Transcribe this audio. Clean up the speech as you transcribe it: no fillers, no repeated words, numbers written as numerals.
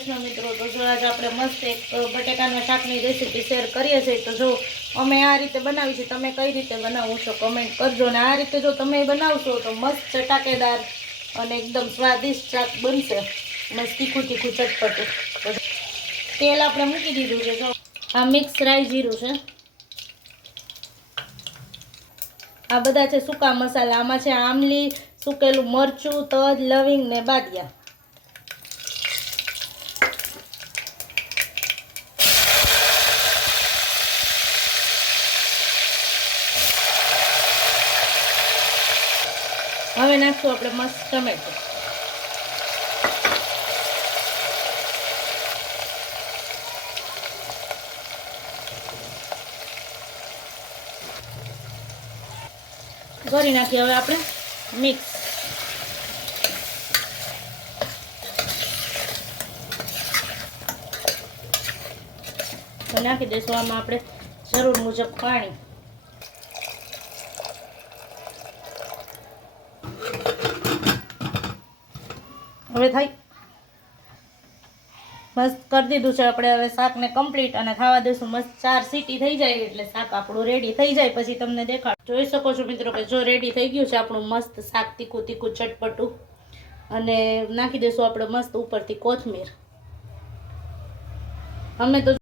કૃષ્ણ મિત્રો। તો જો આજે આપણે મસ્ત એક બટેકાના શાકની રેસીપી શેર કરીએ છીએ। તો જો અમે આ રીતે બનાવી છે, તમે કઈ રીતે બનાવો છો કમેન્ટ કરજો। અને આ રીતે જો તમે બનાવશો તો મસ્ત ચટાકેદાર અને એકદમ સ્વાદિષ્ટ શાક બનશે, મસ્ત તીખું તીખું ચટપટું। તેલ આપણે મૂકી દીધું છે। જો આ મિક્સ રાઈ જીરું છે, આ બધા છે સૂકા મસાલા। આમાં છે આમલી, સૂકેલું મરચું, તજ, લવિંગ ને બાદિયા। હવે નાખશું આપણે મસ્ત ટમેટું। કરી નાખીએ હવે આપણે મિક્સ। તો નાખી દઈશું આમાં આપણે જરૂર મુજબ પાણી। હવે થઈ મસ્ત કરી દીધું છે આપણે। હવે શાકને કમ્પ્લીટ અને ખાવા દઈશું મસ્ત। 4 સીટી થઈ જાય એટલે શાક આપણું રેડી થઈ જાય, પછી તમને દેખાડ। જોઈ શકો છો મિત્રો કે જો રેડી થઈ ગયું છે આપણું મસ્ત શાક, તીખું તીખું ચટપટું। અને નાખી દઈશું આપણે મસ્ત ઉપરથી કોથમીર। અમે તો